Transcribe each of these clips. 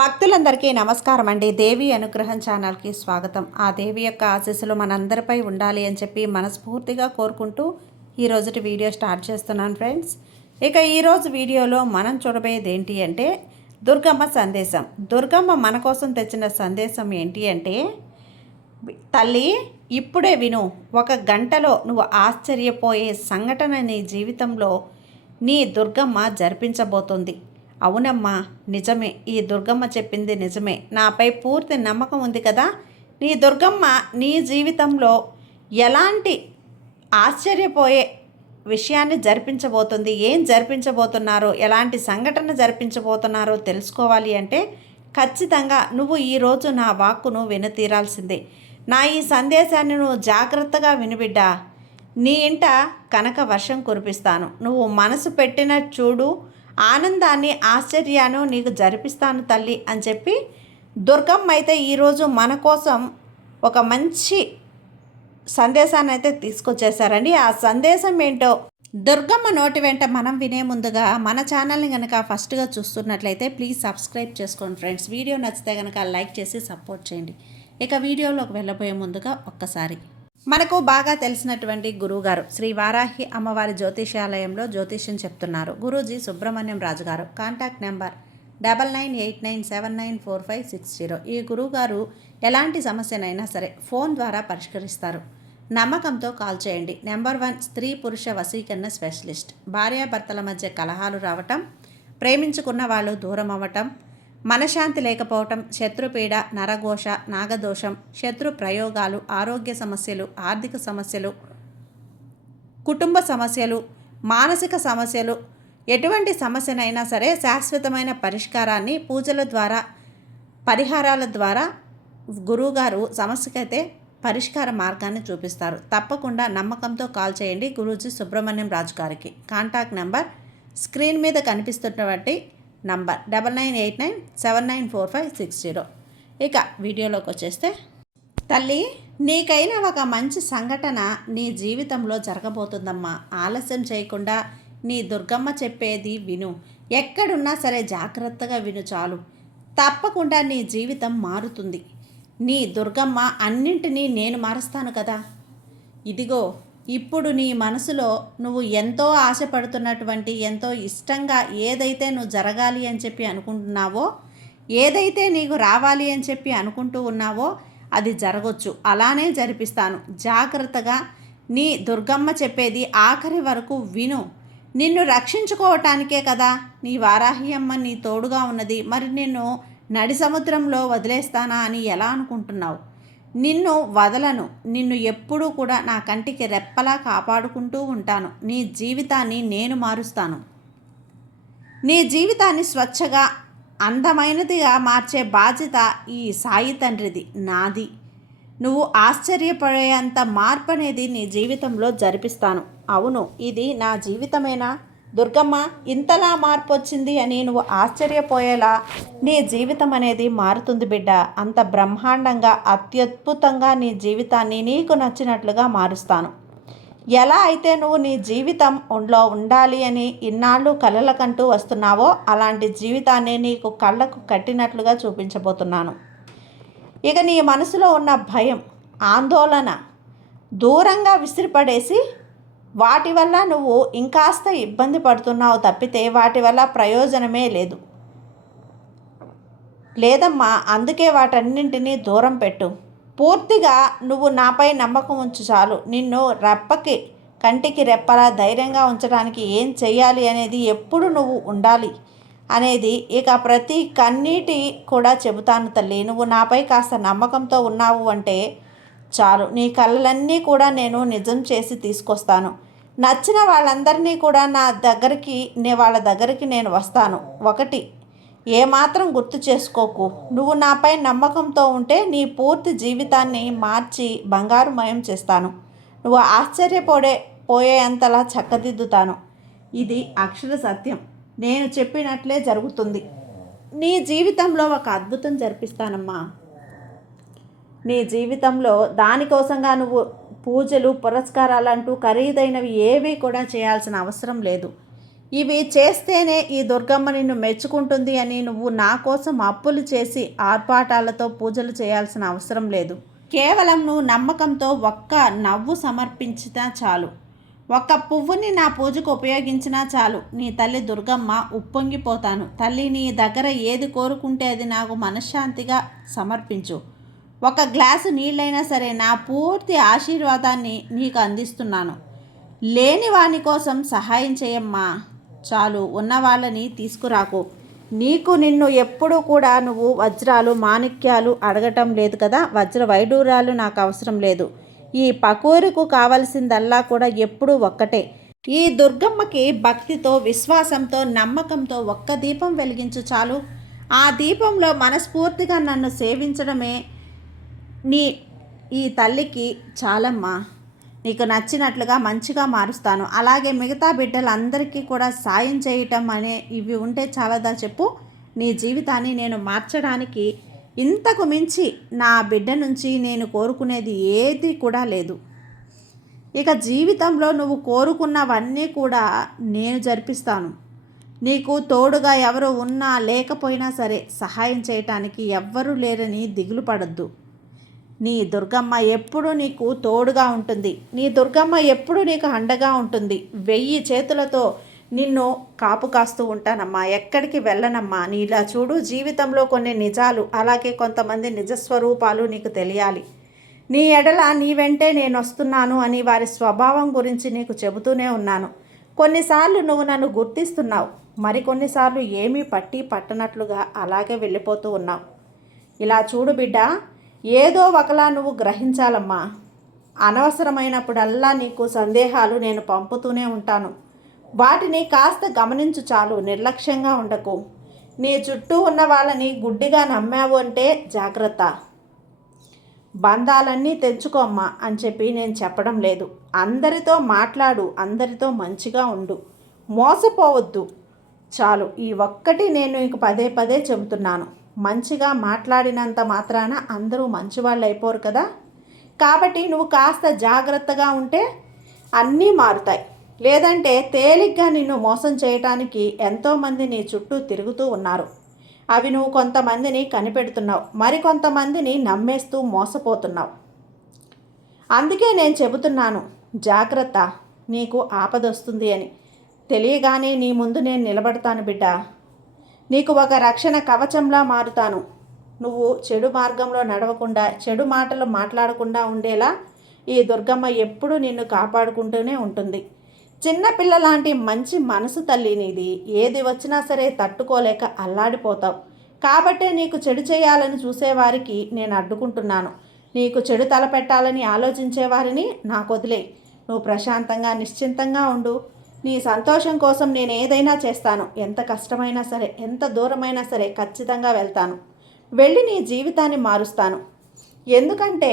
భక్తులందరికీ నమస్కారం అండి. దేవి అనుగ్రహం ఛానల్కి స్వాగతం. ఆ దేవి యొక్క ఆశీస్సులు మనందరిపై ఉండాలి అని చెప్పి మనస్ఫూర్తిగా కోరుకుంటూ ఈరోజుటి వీడియో స్టార్ట్ చేస్తున్నాను ఫ్రెండ్స్. ఇక ఈరోజు వీడియోలో మనం చూడబోయేది ఏంటి అంటే దుర్గమ్మ సందేశం. దుర్గమ్మ మన కోసం తెచ్చిన సందేశం ఏంటి అంటే, తల్లి ఇప్పుడే విను, ఒక గంటలో నువ్వు ఆశ్చర్యపోయే సంఘటన నీ జీవితంలో నీ దుర్గమ్మ జరిపించబోతుంది. అవునమ్మా, నిజమే, ఈ దుర్గమ్మ చెప్పింది నిజమే, నాపై పూర్తి నమ్మకం ఉంది కదా. నీ దుర్గమ్మ నీ జీవితంలో ఎలాంటి ఆశ్చర్యపోయే విషయాన్ని జరిపించబోతుంది, ఏం జరిపించబోతున్నారో, ఎలాంటి సంఘటన జరిపించబోతున్నారో తెలుసుకోవాలి అంటే ఖచ్చితంగా నువ్వు ఈరోజు నా వాక్కును వినతీరాల్సిందే. నా ఈ సందేశాన్ని నువ్వు జాగ్రత్తగా వినిబిడ్డా. నీ ఇంట కనక వర్షం కురిపిస్తాను. నువ్వు మనసు పెట్టిన చూడు, ఆనందాన్ని ఆశ్చర్యాన్ని నీకు జరిపిస్తాను తల్లి అని చెప్పి దుర్గమ్మ అయితే ఈరోజు మన కోసం ఒక మంచి సందేశాన్ని అయితే తీసుకొచ్చేసారండి. ఆ సందేశం ఏంటో దుర్గమ్మ నోటి వెంట మనం వినే ముందుగా మన ఛానల్ని కనుక ఫస్ట్గా చూస్తున్నట్లయితే ప్లీజ్ సబ్స్క్రైబ్ చేసుకోండి ఫ్రెండ్స్. వీడియో నచ్చితే కనుక లైక్ చేసి సపోర్ట్ చేయండి. ఇక వీడియోలోకి వెళ్ళబోయే ముందుగా ఒక్కసారి మనకు బాగా తెలిసినటువంటి గురువుగారు శ్రీ వారాహి అమ్మవారి జ్యోతిషాలయంలో జ్యోతిష్యం చెప్తున్నారు గురూజీ సుబ్రహ్మణ్యం రాజు గారు. Contact number 9989794560. ఈ గురువుగారు ఎలాంటి సమస్యనైనా సరే ఫోన్ ద్వారా పరిష్కరిస్తారు. నమ్మకంతో కాల్ చేయండి. నెంబర్ 1 స్త్రీ పురుష వశీకరణ స్పెషలిస్ట్. భార్యాభర్తల మధ్య కలహాలు రావటం, ప్రేమించుకున్న వాళ్ళు దూరం అవ్వటం, మనశ్శాంతి లేకపోవటం, శత్రుపీడ, నరఘోష, నాగదోషం, శత్రు ప్రయోగాలు, ఆరోగ్య సమస్యలు, ఆర్థిక సమస్యలు, కుటుంబ సమస్యలు, మానసిక సమస్యలు, ఎటువంటి సమస్యనైనా సరే శాశ్వతమైన పరిష్కారాన్ని పూజల ద్వారా, పరిహారాల ద్వారా గురువుగారు సమస్యకైతే పరిష్కార మార్గాన్ని చూపిస్తారు. తప్పకుండా నమ్మకంతో కాల్ చేయండి గురూజీ సుబ్రహ్మణ్యం రాజు గారికి. కాంటాక్ట్ నెంబర్ స్క్రీన్ మీద కనిపిస్తున్నటువంటి నంబర్ 9989794560. ఇక వీడియోలోకి వచ్చేస్తే, తల్లి నీకైన ఒక మంచి సంఘటన నీ జీవితంలో జరగబోతుందమ్మా. ఆలస్యం చేయకుండా నీ దుర్గమ్మ చెప్పేది విను. ఎక్కడున్నా సరే జాగ్రత్తగా విను చాలు. తప్పకుండా నీ జీవితం మారుతుంది. నీ దుర్గమ్మ అన్నింటినీ నేను మారుస్తాను కదా. ఇదిగో ఇప్పుడు నీ మనసులో నువ్వు ఎంతో ఆశపడుతున్నటువంటి, ఎంతో ఇష్టంగా ఏదైతే నువ్వు జరగాలి అని చెప్పి అనుకుంటున్నావో, ఏదైతే నీకు రావాలి అని చెప్పి అనుకుంటూ ఉన్నావో అది జరగవచ్చు. అలానే జరిపిస్తాను. జాగ్రత్తగా నీ దుర్గమ్మ చెప్పేది ఆఖరి వరకు విను. నిన్ను రక్షించుకోవటానికే కదా నీ వారాహి అమ్మ నీ తోడుగా ఉన్నది. మరి నిన్ను నడి సముద్రంలో వదిలేస్తానా అని ఎలా అనుకుంటున్నావు? నిన్ను వదలను. నిన్ను ఎప్పుడూ కూడా నా కంటికి రెప్పలా కాపాడుకుంటూ ఉంటాను. నీ జీవితాన్ని నేను మారుస్తాను. నీ జీవితాన్ని స్వచ్ఛగా అందమైనదిగా మార్చే బాధ్యత ఈ సాయి తండ్రిది, నాది. నువ్వు ఆశ్చర్యపడేంత మార్పు అనేది నీ జీవితంలో జరిపిస్తాను. అవును, ఇది నా జీవితమేనా దుర్గమ్మ, ఇంతలా మార్పు వచ్చింది అని నువ్వు ఆశ్చర్యపోయేలా నీ జీవితం అనేది మారుతుంది బిడ్డ. అంత బ్రహ్మాండంగా, అత్యద్భుతంగా నీ జీవితాన్ని నీకు నచ్చినట్లుగా మారుస్తాను. ఎలా అయితే నువ్వు నీ జీవితం ఒంట్లో ఉండాలి అని ఇన్నాళ్ళు కలలకంటూ వస్తున్నావో అలాంటి జీవితాన్ని నీకు కళ్ళకు కట్టినట్లుగా చూపించబోతున్నాను. ఇక నీ మనసులో ఉన్న భయం, ఆందోళన దూరంగా విసిరిపడేసి, వాటి వల్ల నువ్వు ఇంకాస్త ఇబ్బంది పడుతున్నావు తప్పితే వాటి వల్ల ప్రయోజనమే లేదు. లేదమ్మా, అందుకే వాటన్నింటినీ దూరం పెట్టు. పూర్తిగా నువ్వు నాపై నమ్మకం ఉంచు చాలు. నిన్ను కంటికి రెప్పలా ధైర్యంగా ఉంచడానికి ఏం చెయ్యాలి అనేది, ఎప్పుడు నువ్వు ఉండాలి అనేది ఇక ప్రతి కన్నీటి కూడా చెబుతాను తల్లి. నువ్వు నాపై కాస్త నమ్మకంతో ఉన్నావు అంటే చాలు. నీ కళ్ళలన్నీ కూడా నేను నిజం చేసి తీసుకొస్తాను. నచ్చిన వాళ్ళందరినీ కూడా వాళ్ళ దగ్గరికి నేను వస్తాను. ఒకటి ఏమాత్రం గుర్తు చేసుకోకు. నువ్వు నాపై నమ్మకంతో ఉంటే నీ పూర్తి జీవితాన్ని మార్చి బంగారుమయం చేస్తాను. నువ్వు పోయేంతలా చక్కదిద్దుతాను. ఇది అక్షర సత్యం. నేను చెప్పినట్లే జరుగుతుంది. నీ జీవితంలో ఒక అద్భుతం జరిపిస్తానమ్మా. నీ జీవితంలో దానికోసంగా నువ్వు పూజలు పురస్కారాలు అంటూ ఖరీదైనవి ఏవి కూడా చేయాల్సిన అవసరం లేదు. ఇవి చేస్తేనే ఈ దుర్గమ్మ నిన్ను మెచ్చుకుంటుంది అని నువ్వు నా కోసం అప్పులు చేసి ఆర్భాటాలతో పూజలు చేయాల్సిన అవసరం లేదు. కేవలం నువ్వు నమ్మకంతో ఒక్క నవ్వు సమర్పించినా చాలు, ఒక్క పువ్వుని నా పూజకు ఉపయోగించినా చాలు, నీ తల్లి దుర్గమ్మ ఉప్పొంగిపోతాను. తల్లి, నీ దగ్గర ఏది కోరుకుంటే అది నాకు మనశ్శాంతిగా సమర్పించు. ఒక గ్లాసు నీళ్ళైనా సరే నా పూర్తి ఆశీర్వాదాన్ని నీకు అందిస్తున్నాను. లేని వాని కోసం సహాయం చేయమ్మా చాలు, ఉన్న వాళ్ళని తీసుకురాకు. నిన్ను ఎప్పుడూ కూడా నువ్వు వజ్రాలు మాణిక్యాలు అడగటం లేదు కదా, వజ్ర వైడూర్యాలు నాకు అవసరం లేదు. ఈ పకూరుకు కావలసిందల్లా కూడా ఎప్పుడూ ఒక్కటే. ఈ దుర్గమ్మకి భక్తితో విశ్వాసంతో నమ్మకంతో ఒక్క దీపం వెలిగించు చాలు. ఆ దీపంలో మనస్ఫూర్తిగా నన్ను సేవించడమే ఈ తల్లికి చాలమ్మా. నీకు నచ్చినట్లుగా మంచిగా మారుస్తాను. అలాగే మిగతా బిడ్డలందరికీ కూడా సాయం చేయటం ఇవి ఉంటే చాలదా చెప్పు? నీ జీవితాన్ని నేను మార్చడానికి ఇంతకు మించి నా బిడ్డ నుంచి నేను కోరుకునేది ఏది కూడా లేదు. ఇక జీవితంలో నువ్వు కోరుకున్నవన్నీ కూడా నేను జరిపిస్తాను. నీకు తోడుగా ఎవరు ఉన్నా లేకపోయినా సరే సహాయం చేయటానికి ఎవ్వరూ లేరని దిగులు పడద్దు. నీ దుర్గమ్మ ఎప్పుడూ నీకు తోడుగా ఉంటుంది. నీ దుర్గమ్మ ఎప్పుడూ నీకు అండగా ఉంటుంది. 1000 చేతులతో నిన్ను కాపు కాస్తూ ఉంటానమ్మా, ఎక్కడికి వెళ్ళనమ్మా. నీలా చూడు, జీవితంలో కొన్ని నిజాలు, అలాగే కొంతమంది నిజస్వరూపాలు నీకు తెలియాలి. నీ ఎడల నీ వెంటే నేను వస్తున్నాను అని వారి స్వభావం గురించి నీకు చెబుతూనే ఉన్నాను. కొన్నిసార్లు నువ్వు నన్ను గుర్తిస్తున్నావు, మరికొన్నిసార్లు ఏమీ పట్టనట్లుగా అలాగే వెళ్ళిపోతూ ఉన్నావు. ఇలా చూడు బిడ్డ, ఏదో ఒకలా నువ్వు గ్రహించాలమ్మా. అనవసరమైనప్పుడల్లా నీకు సందేహాలు నేను పంపుతూనే ఉంటాను. వాటిని కాస్త గమనించు చాలు, నిర్లక్ష్యంగా ఉండకు. నీ చుట్టూ ఉన్న వాళ్ళని గుడ్డిగా నమ్మావు అంటే జాగ్రత్త. బంధాలన్నీ తెంచుకోమ్మా అని చెప్పి నేను చెప్పడం లేదు. అందరితో మాట్లాడు, అందరితో మంచిగా ఉండు, మోసపోవద్దు చాలు. ఈ ఒక్కటి నేను నీకు పదే చెబుతున్నాను. మంచిగా మాట్లాడినంత మాత్రాన అందరూ మంచివాళ్ళు అయిపోరు కదా. కాబట్టి నువ్వు కాస్త జాగ్రత్తగా ఉంటే అన్నీ మారుతాయి. లేదంటే తేలిగ్గా నిన్ను మోసం చేయటానికి ఎంతోమంది నీ చుట్టూ తిరుగుతూ ఉన్నారు. అవి నువ్వు కొంతమందిని కనిపెడుతున్నావు, మరికొంతమందిని నమ్మేస్తూ మోసపోతున్నావు. అందుకే నేను చెబుతున్నాను, జాగ్రత్త, నీకు ఆపదొస్తుంది అని. తెలియగానే నీ ముందు నేను నిలబడతాను బిడ్డ. నీకు ఒక రక్షణ కవచంలా మారుతాను. నువ్వు చెడు మార్గంలో నడవకుండా, చెడు మాటలు మాట్లాడకుండా ఉండేలా ఈ దుర్గమ్మ ఎప్పుడూ నిన్ను కాపాడుకుంటూనే ఉంటుంది. చిన్నపిల్ల లాంటి మంచి మనసు తల్లి నీది. ఏది వచ్చినా సరే తట్టుకోలేక అల్లాడిపోతావు. కాబట్టే నీకు చెడు చేయాలని చూసేవారికి నేను అడ్డుకుంటున్నాను. నీకు చెడు తలపెట్టాలని ఆలోచించేవారిని నాకు వదిలే. నువ్వు ప్రశాంతంగా నిశ్చింతంగా ఉండు. నీ సంతోషం కోసం నేను ఏదైనా చేస్తాను. ఎంత కష్టమైనా సరే, ఎంత దూరమైనా సరే ఖచ్చితంగా వెళ్తాను. వెళ్ళి నీ జీవితాన్ని మారుస్తాను. ఎందుకంటే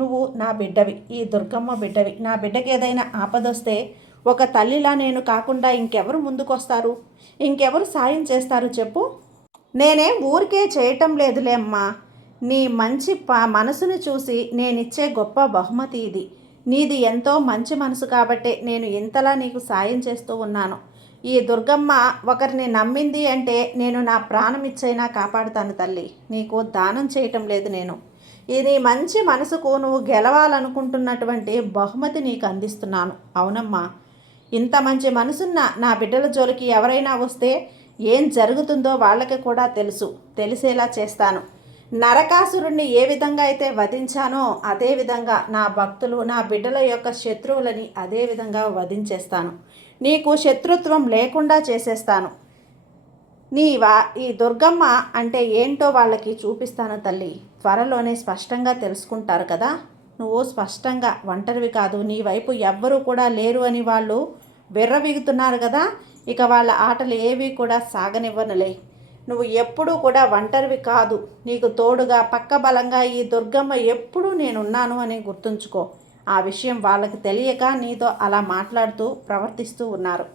నువ్వు నా బిడ్డవి, ఈ దుర్గమ్మ బిడ్డవి. నా బిడ్డకి ఏదైనా ఆపదొస్తే ఒక తల్లిలా నేను కాకుండా ఇంకెవరు ముందుకొస్తారు? ఇంకెవరు సాయం చేస్తారు చెప్పు? నేనేం ఊరికే చేయటం లేదులే అమ్మా. నీ మంచి మనసును చూసి నేనిచ్చే గొప్ప బహుమతి ఇది. నీది ఎంతో మంచి మనసు కాబట్టే నేను ఇంతలా నీకు సాయం చేస్తూ ఉన్నాను. ఈ దుర్గమ్మ ఒకరిని నమ్మింది అంటే నేను నా ప్రాణం ఇచ్చైనా కాపాడుతాను తల్లి. నీకు దానం చేయటం లేదు నేను. ఇది మంచి మనసుకు నువ్వు గెలవాలనుకుంటున్నటువంటి బహుమతి నీకు అందిస్తున్నాను. అవునమ్మా, ఇంత మంచి మనసున్న నా బిడ్డల జోలికి ఎవరైనా వస్తే ఏం జరుగుతుందో వాళ్ళకి కూడా తెలిసేలా చేస్తాను. నరకాసురుణ్ణి ఏ విధంగా అయితే వధించానో అదేవిధంగా నా భక్తులు, నా బిడ్డల యొక్క శత్రువులని అదే విధంగా వధించేస్తాను. నీకు శత్రుత్వం లేకుండా చేసేస్తాను. ఈ దుర్గమ్మ అంటే ఏంటో వాళ్ళకి చూపిస్తాను తల్లి. త్వరలోనే స్పష్టంగా తెలుసుకుంటారు కదా. నువ్వు స్పష్టంగా ఒంటరివి కాదు, నీ వైపు ఎవ్వరూ కూడా లేరు అని వాళ్ళు విర్రవీగుతున్నారు కదా. ఇక వాళ్ళ ఆటలు ఏవి కూడా సాగనివ్వనులే. నువ్వు ఎప్పుడూ కూడా ఒంటరివి కాదు. నీకు తోడుగా పక్కబలంగా ఈ దుర్గమ్మ ఎప్పుడూ నేనున్నాను అని గుర్తుంచుకో. ఆ విషయం వాళ్ళకి తెలియక నీతో అలా మాట్లాడుతూ ప్రవర్తిస్తూ ఉన్నారు.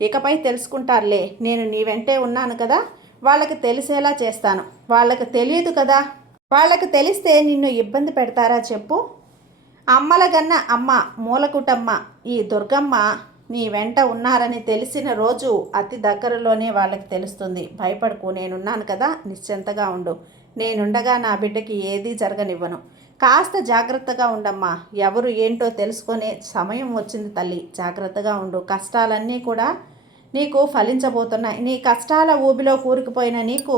ఇకపై తెలుసుకుంటారులే. నేను నీ వెంటే ఉన్నాను కదా, వాళ్ళకి తెలిసేలా చేస్తాను. వాళ్ళకి తెలియదు కదా, వాళ్ళకి తెలిస్తే నిన్ను ఇబ్బంది పెడతారా చెప్పు? అమ్మలగన్న అమ్మ మూలకుటమ్మ ఈ దుర్గమ్మ నీ వెంట ఉన్నారని తెలిసిన రోజు అతి దగ్గరలోనే వాళ్ళకి తెలుస్తుంది. భయపడకు, నేనున్నాను కదా, నిశ్చింతగా ఉండు. నేనుండగా నా బిడ్డకి ఏదీ జరగనివ్వను. కాస్త జాగ్రత్తగా ఉండమ్మా. ఎవరు ఏంటో తెలుసుకునే సమయం వచ్చింది తల్లి. జాగ్రత్తగా ఉండు. కష్టాలన్నీ కూడా నీకు ఫలించబోతున్నాయి. నీ కష్టాల ఊబిలో కూరుకుపోయిన నీకు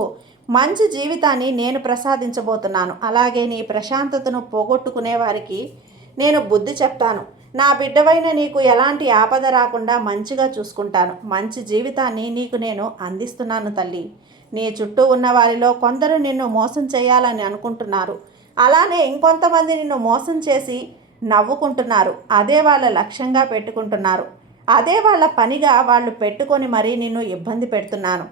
మంచి జీవితాన్ని నేను ప్రసాదించబోతున్నాను. అలాగే నీ ప్రశాంతతను పోగొట్టుకునే వారికి నేను బుద్ధి చెప్తాను. నా బిడ్డవైన నీకు ఎలాంటి ఆపద రాకుండా మంచిగా చూసుకుంటాను. మంచి జీవితాన్ని నీకు నేను అందిస్తున్నాను తల్లి. నీ చుట్టూ ఉన్న వారిలో కొందరు నిన్ను మోసం చేయాలని అనుకుంటున్నారు. అలానే ఇంకొంతమంది నిన్ను మోసం చేసి నవ్వుకుంటున్నారు. అదే వాళ్ళ లక్ష్యంగా పెట్టుకుంటున్నారు. అదే వాళ్ళ పనిగా వాళ్ళు పెట్టుకొని మరీ నిన్ను ఇబ్బంది పెడుతున్నాను.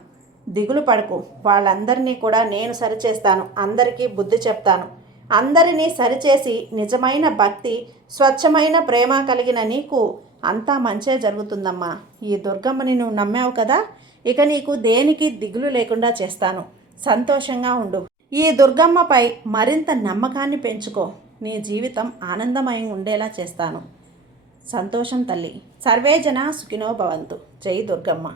దిగులు పడకు. వాళ్ళందరినీ కూడా నేను సరిచేస్తాను. అందరికీ బుద్ధి చెప్తాను. అందరినీ సరిచేసి నిజమైన భక్తి, స్వచ్ఛమైన ప్రేమ కలిగిన నీకు అంతా మంచే జరుగుతుందమ్మా. ఈ దుర్గమ్మని నువ్వు నమ్మావు కదా, ఇక నీకు దేనికి దిగులు లేకుండా చేస్తాను. సంతోషంగా ఉండు. ఈ దుర్గమ్మపై మరింత నమ్మకాన్ని పెంచుకో. నీ జీవితం ఆనందమయం ఉండేలా చేస్తాను. సంతోషం తల్లి. సర్వే జన సుఖినో భవంతు. జై దుర్గమ్మ.